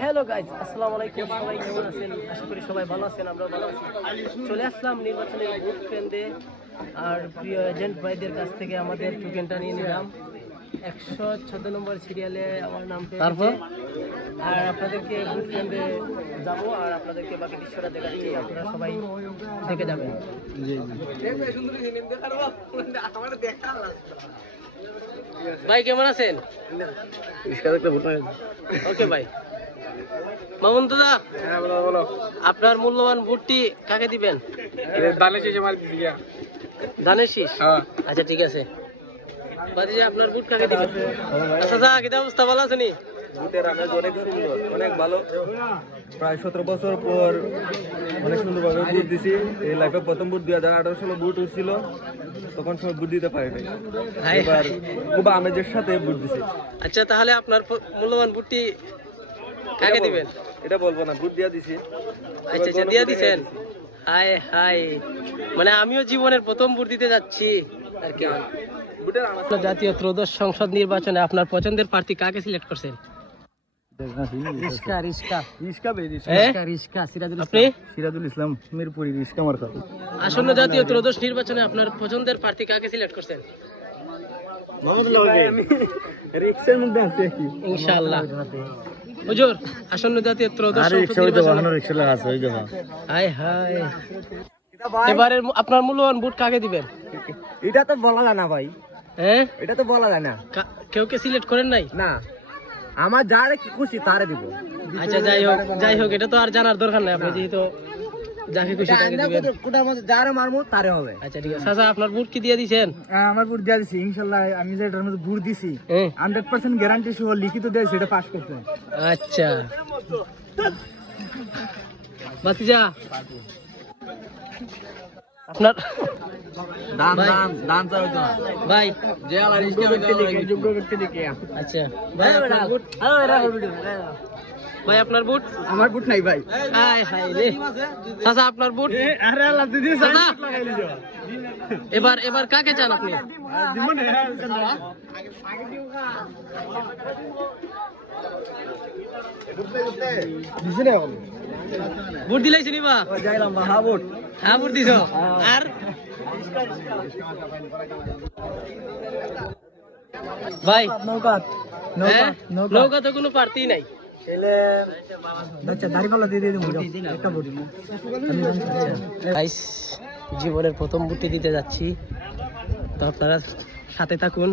Hello guys, আসসালামু আলাইকুম। সবাই কেমন আছেন? আশা করি সবাই ভালো আছেন, আমরা ভালো আছি। চলে আসলাম নির্বাচনের ভোট কেন্দ্রে, আর প্রিয় এজেন্ট ভাইদের কাছ থেকে আমাদের টোকেনটা নিয়ে নিলাম। 114 নম্বর সিরিয়ালে আমার নাম পেয়েছে। আর আপনাদেরকে ভোট কেন্দ্রে যাবো আর আপনাদেরকে বাকি দৃশ্যটা দেখাচ্ছি, আপনারা সবাই দেখে যাবেন। ভাই কেমন আছেন? ওকে ভাই। মামুন দাদা, আপনার মূল্যবান ভোটটি কাকে দিবেন? ধানের শীষ। আচ্ছা ঠিক আছে, আপনার ভোট কাকে দিবেন? আচ্ছা কি অবস্থা, ভালো আছেন? ভোটের আমেজ অনেক সুন্দর, অনেক ভালো। প্রায় 17 বছর পর অনেক সুন্দরভাবে ভোট দিছি। এই লাইফে প্রথম ভোট 2018 সালে ভোট উঠছিল, তখন সময় ভোট দিতে পারি নাই। এবার খুব আমেজের সাথে ভোট দিছি। আচ্ছা তাহলে আপনার মূল্যবান ভোটটি কাকে দিবেন? এটা বলবো না, ভোট দিয়া দিছি। আচ্ছা আচ্ছা, দিয়ে দিছেন। হাই হাই, মানে আমিও জীবনের প্রথম ভোট দিতে যাচ্ছি আর কি। জাতীয় ত্রয়োদশ সংসদ নির্বাচনে আপনার পছন্দের প্রার্থী কাকে সিলেক্ট করছেন? সিরাজুল ইসলাম মিরপুরি রিস্কা মার্কা। আসন্ন জাতীয় ত্রয়োদশ নির্বাচনে আপনার পছন্দের প্রার্থী কাকে সিলেক্ট করছেন? ইনশাআল্লাহ। হুজুর, আসন্ন জাতীয় ত্রয়োদশ হাই হাই, এবারে আপনার মূল্যবান ভোট কাকে দিবেন? এটা তো বলা যায় না ভাই। হ্যাঁ, এটা তো বলা যায় না। কেউ কে সিলেক্ট করেন নাই? না, আমার যারে কি খুশি তারে দিব। আচ্ছা যাই হোক, এটা তো আর জানার দরকার নাই, আপনি যেহেতু যাকে খুশি তাকে দিবেন। যারে মারমু তারে হবে। আচ্ছা ঠিক আছে। চাচা, আপনার ভোট কি দিয়ে দিয়েছেন? আমার ভোট দিয়ে দিছি ইনশাআল্লাহ। আমি যে এটার মধ্যে ভোট দিছি 100% গ্যারান্টি সহ লিখিত দিয়ে সেটা পাস করছে। আচ্ছা ভাতিজা, আপনার দান চাই তো ভাই যে আমার যোগ্য ব্যক্তি দেখে। আচ্ছা ভাই, আপনার ভোট? ভাই আপনার ভোট? আমার ভোট নাই ভাই। হাই হাই রে। চাচা আপনার ভোট? আরে আল্লাহ দিদি চাচা, এবার কাকে চান আপনি? ভোট দিলাইছি নিবা? যাইলাম হ্যাঁ ভোট। হ্যাঁ ভোট দিছ। আর ভাই নৌকা তো কোনো প্রার্থী নাই। জীবনের প্রথম ভোটটি দিতে যাচ্ছি, তো আপনারা সাথে থাকুন।